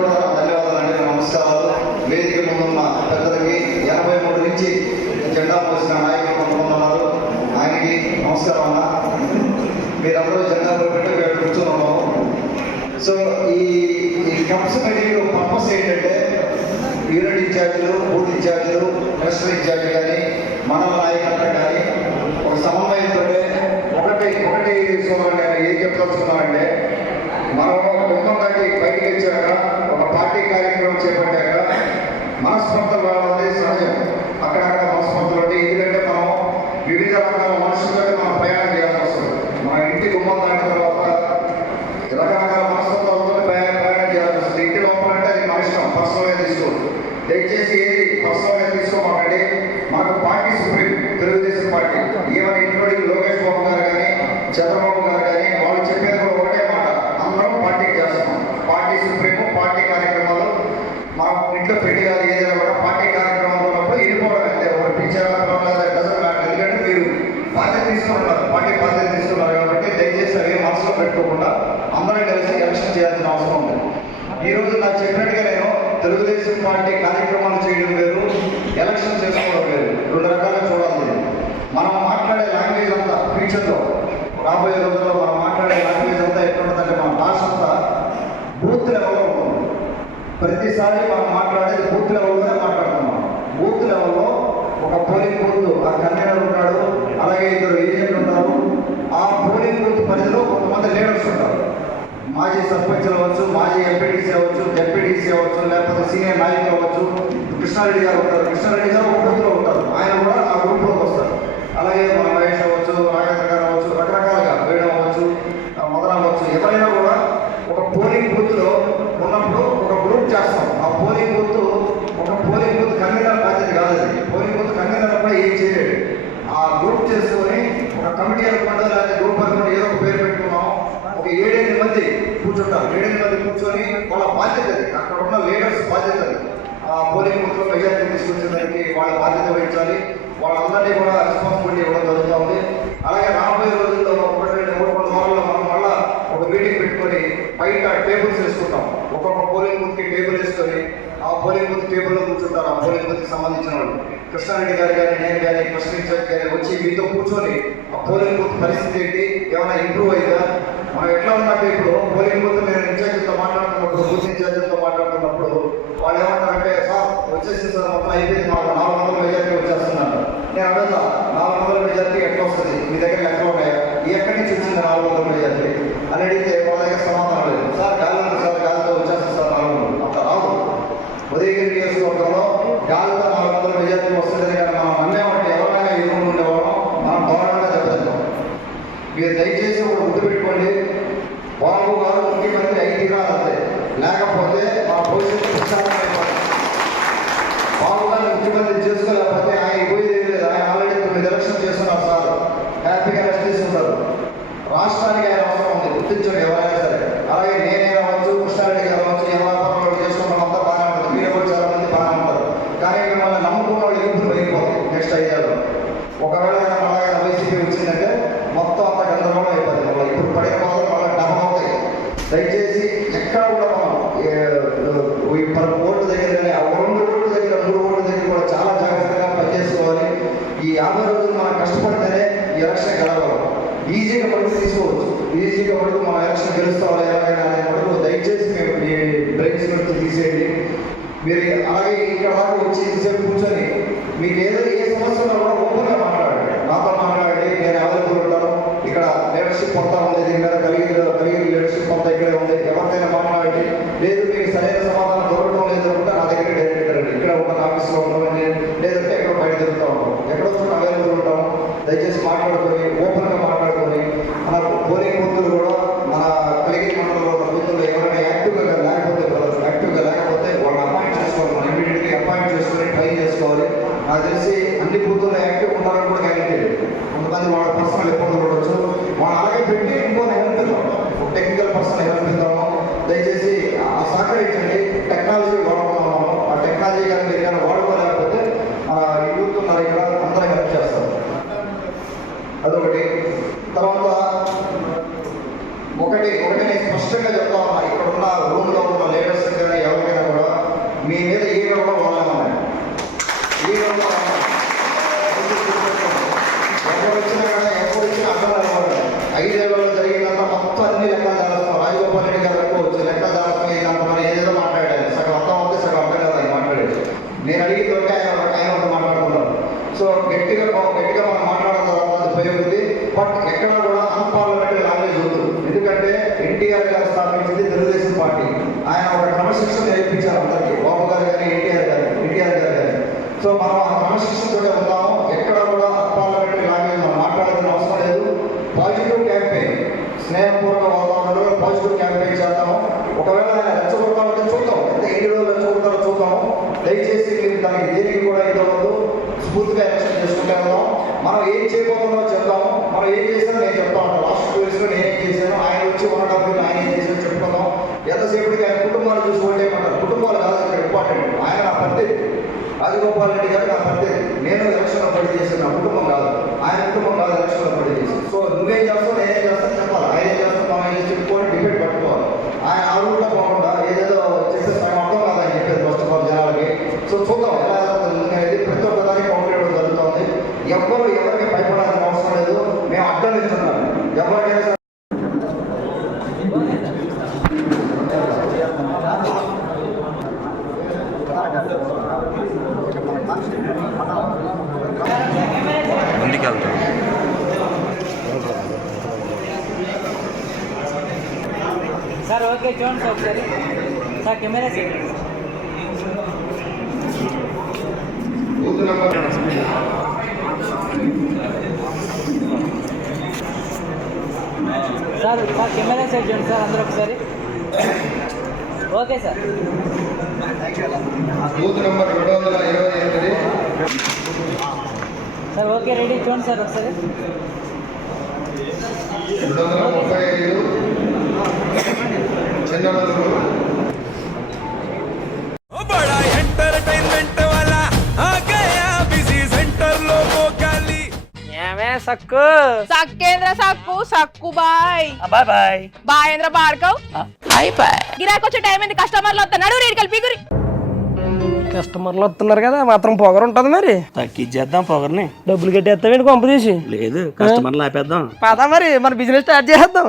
ధన్యవాదాలండి, నమస్కారాలు. వేదిక ముందున్న పెద్దలకి 83 నుంచి జెండా మోసిన నాయకులు కొంతమంది ఉన్నారు, ఆయనకి నమస్కారం అన్న. మీరందరూ జెండా పెట్టి కూర్చొని ఉన్నాము. సో ఈ కప్స్ మీటింగ్ పర్పస్ ఏంటంటే యూనిట్ ఇన్ఛార్జీలు, బూత్ ఇన్ఛార్జీలు, క్లస్టర్ ఇన్ఛార్జీ కానీ మండల నాయకులు కానీ ఒక సమన్వయంతో ఒకటి సోదరులు ఏం చెప్పదలుచుకున్నామంటే, మనం కుటుంబం దాటి బయటికి వచ్చాక ఒక పార్టీ కార్యక్రమం చేపట్టాక మనస్పర్ధలు రావాలి సహజం. అక్కడక్కడ మనస్పర్ధలు ఉంటాయి. ఎందుకంటే మనం వివిధ రకాల మనుషులతో మనం ప్రయాణం చేయాల్సి వస్తుంది. మన ఇంటి గుమ్మం దాటిన తర్వాత రకరకాల మనస్పర్ధలతో ప్రయాణం చేయాల్సి వస్తుంది. ఇంటి లోపల అంటే అది మన ఇష్టం, పర్సనల్గా తీసుకోవచ్చు. దయచేసి ఏది పర్సనల్గా తీసుకోమాకండి. మనకు పార్టీ సుప్రీం తెలుగుదేశం పార్టీ, ఏమైనా ఇంక్లూడింగ్ లోకేష్ బాబు గారు కానీ చంద్రబాబు గారు కానీ వాళ్ళు చెప్పేది కూడా ఒకటే మాట, అందరం పార్టీకి చేస్తున్నాం. పార్టీ సుప్రీము, పార్టీ కార్యక్రమాలు మనం ఇంట్లో పెట్టి కాదు, ఏదైనా కూడా పార్టీ కార్యక్రమాలు ఉన్నప్పుడు వెళ్ళిపోవడం అంతే. ఒకటి పిచ్చారు ఎందుకంటే మీరు బాధ్యత తీసుకున్నారు, పార్టీ బాధ్యత తీసుకున్నారు కాబట్టి దయచేసి అవి మనసులో పెట్టుకోకుండా అందరం కలిసి ఎలక్షన్ చేయాల్సిన అవసరం ఉంది. ఈరోజు నాకు చెప్పినట్టుగా నేను తెలుగుదేశం పార్టీ కార్యక్రమాలు చేయడం వేరు, ఎలక్షన్ చేసుకోవడం వేరు, రెండు రకాలుగా చూడాలి. మనం మాట్లాడే లాంగ్వేజ్ అంతా ఫ్యూచర్లో రాబోయే రోజుల్లో మనం మాట్లాడే లాంగ్వేజ్ అంతా ఎట్లుంటుందంటే మన భాష అంతా బూత్ లెవెల్లో ఉంటుంది. ప్రతిసారి మనం మాట్లాడేది బూత్ లెవెల్లోనే మాట్లాడుతున్నాం. బూత్ లెవెల్లో ఒక పోలింగ్ బూత్ ఆ కన్వీనర్ ఉంటాడు, అలాగే ఇద్దరు ఏజెంట్లు ఉంటారు. ఆ పోలింగ్ బూత్ పరిధిలో కొంతమంది లీడర్స్ ఉంటారు. మాజీ సర్పంచ్లు అవ్వచ్చు, మాజీ ఎంపీటీసీ అవ్వచ్చు, జెడ్పీటీసీ అవ్వచ్చు, లేకపోతే సీనియర్ నాయకులు అవ్వచ్చు. కృష్ణారెడ్డి గారు ఉంటారు, కృష్ణారెడ్డి గారు ఒక గ్రూప్లో ఉంటారు, ఆయన కూడా ఆ గ్రూప్లోకి వస్తారు. అలాగే మన మహేష్ అవ్వచ్చు, నాగేంద్ర గారు అవ్వచ్చు, రకరకాలుగా వేయడం అవ్వచ్చు, మొదలు అవ్వచ్చు. ఎవరైనా కూడా ఒక పోలింగ్ బూత్లో ఉన్నప్పుడు ఒక గ్రూప్ చేస్తాం. ఆ పోలింగ్ బూత్ కన్వీనర్ బాధ్యత కాదు. అది పోలింగ్ బూత్ కన్వీనర్ కూడా ఏం చేయలేడు. ఆ గ్రూప్ చేసుకొని ఒక కమిటీ అనుకుంటా, లేకపోతే గ్రూప్ అనుకుంటే ఏదో ఒక పేరు పెట్టుకున్నాం. ఒక 7-8 మంది కూర్చుంటారు. 7-8 మంది కూర్చొని వాళ్ళ బాధ్యత అది, అక్కడ ఉన్న లీడర్స్ బాధ్యత అది. ఆ పోలింగ్ బూత్లో మెజార్టీ తీసుకొచ్చేదానికి వాళ్ళ బాధ్యత వహించాలి. వాళ్ళందరినీ కూడా రెస్పాన్సిబిలిటీ ఇవ్వడం జరుగుతూ ఉంది. అలాగే రాబోయే రోజుల్లో 1-2-3 వారాల్లో మనం మళ్ళీ ఒక మీటింగ్ పెట్టుకొని బయట టేబుల్స్ వేసుకుంటాం. ఒక్కొక్క పోలింగ్ బూత్కి టేబుల్ వేసుకొని ఆ పోలింగ్ బూత్ టేబుల్లో కూర్చుంటారు. ఆ పోలింగ్ బూత్కి సంబంధించిన వాళ్ళు కృష్ణారెడ్డి గారు కానీ నేను కానీ క్వశ్చన్ ఇన్ఛార్జ్ కానీ వచ్చి మీతో కూర్చొని ఆ పోలింగ్ బూత్ పరిస్థితి ఏంటి, ఏమైనా ఇంప్రూవ్ అయిందా, మనం ఎట్లా ఉన్నట్టు ఇప్పుడు పోలింగ్ బూత్ నేను ఇన్ఛార్జ్తో మాట్లాడుతున్నప్పుడు, బూత్ ఇన్ఛార్జ్తో మాట్లాడుతున్నప్పుడు వాళ్ళు ఏమంటారంటే, సార్ వచ్చేసింది సార్, మొత్తం అయిపోయింది, మాకు 400 మెజార్టీ వచ్చేస్తున్నారు. నేను అడుగుతా, 400 మెజార్టీ ఎట్లా వస్తుంది, మీ దగ్గర ఎక్కడ ఉన్నాయా, ఎక్కడి నుంచి వచ్చింది 400 మెజార్టీ అని అడిగితే వాళ్ళ దగ్గర సమాధానం లేదు. సార్ గాలిలో వచ్చేస్తుంది సార్ 400, అంత రాదు. ఉదయగిరి నియోజకవర్గంలో గాలితో 400 మెజార్టీ వస్తుంది కానీ మనం అన్నేమంటే ఎవరైనా ఈ రూమ్ ఉండేవాళ్ళం, మనం గౌరవంగా చెప్పేద్దాం. మీరు దయచేసి ఒక గుర్తుపెట్టుకోండి, బాబు గారు ముఖ్యమంత్రి అయితే తీరాలంటే, లేకపోతే మా భవిష్యత్తు విశాలమైపోతుంది. బాబు గారు ముఖ్యమంత్రి చేసుకోలేకపోతే ఆయన పోయేది ఏం లేదు. ఆయన ఆల్రెడీ 9 ఎలక్షన్ చేస్తున్నారు సార్, హ్యాపీగా రెస్ట్ తీసుకుంటారు. రాష్ట్రానికి ఆయన అవసరం ఉంది, గుర్తించండి ఎవరైనా సరే. అలాగే నేనే అవ్వచ్చు, కృష్ణారెడ్డి గారు అవ్వచ్చు, ఎవరి పనులు చేసుకున్న అంతా బాగానే ఉంటుంది. మీరు కూడా చాలా మంది బాగానే ఉంటారు. కానీ మిమ్మల్ని నమ్ముకున్న వాళ్ళు ఇప్పుడు వెళ్ళిపోతుంది నెక్స్ట్ 5 ఏళ్ళు. ఒకవేళ అలాగే వైసీపీ వచ్చిందంటే మొత్తం అంత గందరగోళం అయిపోతుంది. మళ్ళీ ఇప్పుడు పడిన బాధలు మళ్ళీ డబల్ అవుతాయి. దయచేసి ఎక్కడ కూడా మనం ఓట్ల దగ్గర కానీ 2 ఓట్ల దగ్గర 3 ఓట్ల దగ్గర కూడా చాలా జాగ్రత్తగా పనిచేసుకోవాలి. ఈ 50 రోజులు మనం కష్టపడితేనే ఈ ఎలక్షన్ గెలవాలి. ఈజీగా పడుకు తీసుకోవచ్చు, ఈజీగా పడుకు మనం ఎలక్షన్ గెలుస్తావాలి ఎలాగైనా అనే పడుకు దయచేసి మేము మీ బ్రేక్స్ గురించి తీసేయండి. మీరు అలాగే ఇక్కడ దాకా వచ్చి ఇంతసేపు కూర్చొని మీకు ఏదైనా ఏ సమస్య ఉన్నా కూడా ఓపెన్గా మాట్లాడండి, నాతో మాట్లాడండి. నేను అవైలబుల్ ఉంటాను. ఇక్కడ లీడర్షిప్ అంతా ఉంది, దీని మీద కలిగిన లీడర్షిప్ అంతా ఇక్కడే ఉంది. ఎవరికైనా మాట్లాడండి. లేదు మీకు సరైన సమాధానం దొరకడం లేదు అనుకుంటే నా దగ్గర డైరెక్ట్ రండి. ఇక్కడ ఒక ఆఫీస్లో ఉంటాం, లేదంటే ఎక్కడ బయట తిరుగుతూ ఉంటాం, ఎక్కడ వచ్చినా అవైలబుల్ ఉంటాము. దయచేసి మాట్లాడుకొని ఓపెన్గా మాట్లాడుకొని మన పోలింగ్ బూత్లు కూడా మన కలిగిన మండలంలో ఉన్న బూత్తుల్లో ఎవరైనా యాక్టివ్గా లేకపోతే వాళ్ళని అపాయింట్ చేసుకోవాలి. మనం ఇమీడియట్గా అపాయింట్ చేసుకొని ట్రై చేసుకోవాలి. నాకు తెలిసి అన్ని బూతుల్లో యాక్టివ్ ఉంటారని కూడా గ్యారెంటీ లేదు. కొంతమంది వాళ్ళ పర్సనల్ ఇబ్బందులు ఉండొచ్చు. మనం అలాగే పెట్టి ఇంకో హెల్పిద్దాం, ఒక టెక్నికల్ పర్సన్ హెల్పిద్దాము. దయచేసి ఆ సహకరించండి. టెక్నాలజీ వాడుతున్నాము. ఆ టెక్నాలజీ కానీ మీరు కానీ వాడుకోలేకపోతే యూత్ ఉన్నారు ఇక్కడ, అందరూ హెల్ప్ చేస్తారు. అదొకటి. తర్వాత ఒకటి నేను స్పష్టంగా చెప్తా ఉన్నా, ఇక్కడ ఉన్న రూమ్లో ఉన్న లీడర్స్ కానీ దానికి దేనికి కూడా ఇది అవ్వదు. స్ఫూర్తిగా ఎలక్షన్ చేసుకుంటే వెళ్దాం. మనం ఏం చేయబోతున్నామో చెప్తాము. మనం ఏం చేసామో నేను చెప్తాను. లాస్ట్ 2 yearsలో నేనేం చేశాను, ఆయన వచ్చి 1.5 years ఆయన ఏం చేశాను చెప్పుకుందాం. ఎంతసేపటికి ఆయన కుటుంబాలు చూసి ఓటేయమంటారు. కుటుంబాలు కాదు ఇక్కడ ఇంపార్టెంట్. ఆయన నా ప్రత్యేక రాజగోపాల్ రెడ్డి గారు నా ప్రత్యేక. నేను ఎలక్షన్లో పోటీ చేశాను, నా కుటుంబం కాదు. ఆయన కుటుంబం కాదు ఎలక్షన్లో పోటీ చేశాను. సో నువ్వేం చేస్తావు, నేనేం చేస్తాను చెప్పాలి. ఆయన ఏం చేస్తాను, మనం ఏం చెప్పుకొని డిబేట్ పట్టుకోవాలి. ఆయన ఆ రూట్లో పోకుండా ఏదేదో చెప్పేసి ఆయన అర్థం కాదని చెప్పేది ఫస్ట్ ఆఫ్ ఆల్ జనాలకి. సో చూద్దాం ఎలా అనేది. ప్రతి ఒక్క దానికి కౌంటర్ ఇవ్వడం జరుగుతుంది. ఎవ్వరు ఎవరికి భయపడాల్సిన అవసరం లేదు. మేము అడ్డం ఇస్తున్నాం ఎవరికైనా. ముందుకెళ్తాం. సార్ ఓకే చూడండి సార్ ఒకసారి. Sir camera sir. Booth number sir sir camera side చూడండి సార్ అందరూ ఒకసారి. Okay sir. Booth number 228. Sir okay ready చూడండి సార్ ఒకసారి. 235 చిన్నమల్లూరు. बड़ा एंटरटेनमेंट वाला आ गया बिजी सेंटर लोगों का ली. ఏమే సక్కు. సక్కేంద్ర సక్కు సక్కు బాయ్ బాయ్ బాయ్. బాయేంద్ర భార్గవ్ బాయ్ బాయ్. గిరాకి వచ్చే టైం ఏంది, కస్టమర్లు వస్తున్నాడు రేడికి కలిపి గురి. కస్టమర్లు వస్తున్నారు కదా, మాత్రం పొగరు ఉంటుంది మరి. తగ్గించేద్దాం పొగర్ని. డబ్బులు కట్టేస్తామేంటి కొంప తీసి. లేదు కస్టమర్లు ఆపేద్దాం. పదా మరి మన బిజినెస్ స్టార్ట్ చేద్దాం.